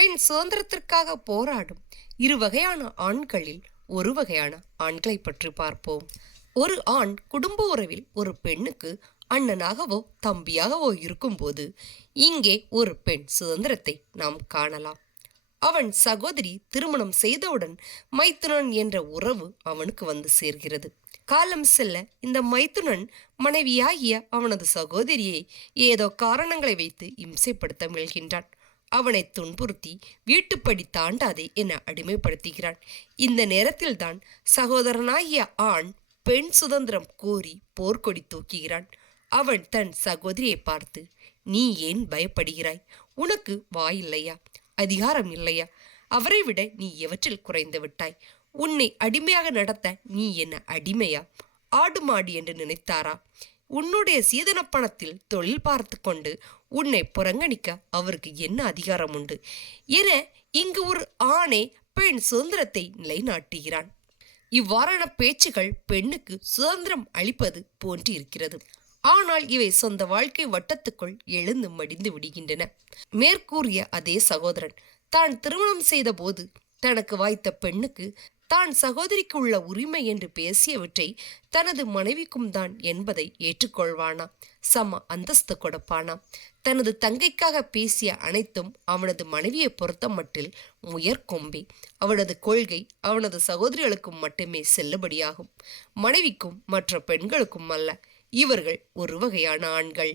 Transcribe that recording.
பெண் சுதந்திரத்திற்காக போராடும் இரு வகையான ஆண்களில் ஒரு வகையான ஆண்களை பற்றி பார்ப்போம். ஒரு ஆண் குடும்ப உறவில் ஒரு பெண்ணுக்கு அண்ணனாகவோ தம்பியாகவோ இருக்கும்போது இங்கே ஒரு பெண் சுதந்திரத்தை நாம் காணலாம். அவன் சகோதரி திருமணம் செய்தவுடன் மைத்துனன் என்ற உறவு அவனுக்கு வந்து சேர்கிறது. காலம் செல்ல இந்த மைத்துனன் மனைவியாகிய அவனது சகோதரியை ஏதோ காரணங்களை வைத்து இம்சைப்படுத்த முயல்கின்றான். அவனை துன்புறுத்தி வீட்டுப்படி தாண்டாதே என அடிமைப்படுத்துகிறான். இந்த நேரத்தில்தான் சகோதரனாகிய ஆண் பெண் சுதந்திரம் கோரி போர்க்கொடி தூக்குகிறான். அவன் தன் சகோதரியை பார்த்து, நீ ஏன் பயப்படுகிறாய்? உனக்கு வாயில்லையா? அதிகாரம் இல்லையா? அவரை விட நீ எவற்றில் குறைந்து விட்டாய்? உன்னை அடிமையாக நடத்த நீ என்ன அடிமையா? ஆடு மாடு என்று நினைத்தாரா? உன்னுடைய சீதன பணத்தில் தொழில் பார்த்து கொண்டு உன்னை புறங்கணிக்க அவருக்கு என்ன அதிகாரம் உண்டு என இங்கு ஒரு ஆணை பெண் சுதந்திரத்தை நிலைநாட்டுகிறான். இவ்வாறான பேச்சுகள் பெண்ணுக்கு சுதந்திரம் அளிப்பது போன்று இருக்கிறது. ஆனால் இவை சொந்த வாழ்க்கை வட்டத்துக்குள் எழுந்து மடிந்து விடுகின்றன. மேற்கூறிய அதே சகோதரன் தான் திருமணம் செய்த போது தனக்கு வாய்த்த பெண்ணுக்கு தான் சகோதரிக்கு உள்ள உரிமை என்று பேசியவற்றை தனது மனைவிக்கும் தான் என்பதை ஏற்றுக்கொள்வானா? சம அந்தஸ்து கொடுப்பானா? தனது தங்கைக்காக பேசிய அனைத்தும் அவனது மனைவியை பொறுத்த மட்டில் முயற்கொம்பே. அவனது கொள்கை அவனது சகோதரிகளுக்கும் மட்டுமே செல்லுபடியாகும், மனைவிக்கும் மற்ற பெண்களுக்கும் அல்ல. இவர்கள் ஒரு வகையான ஆண்கள்.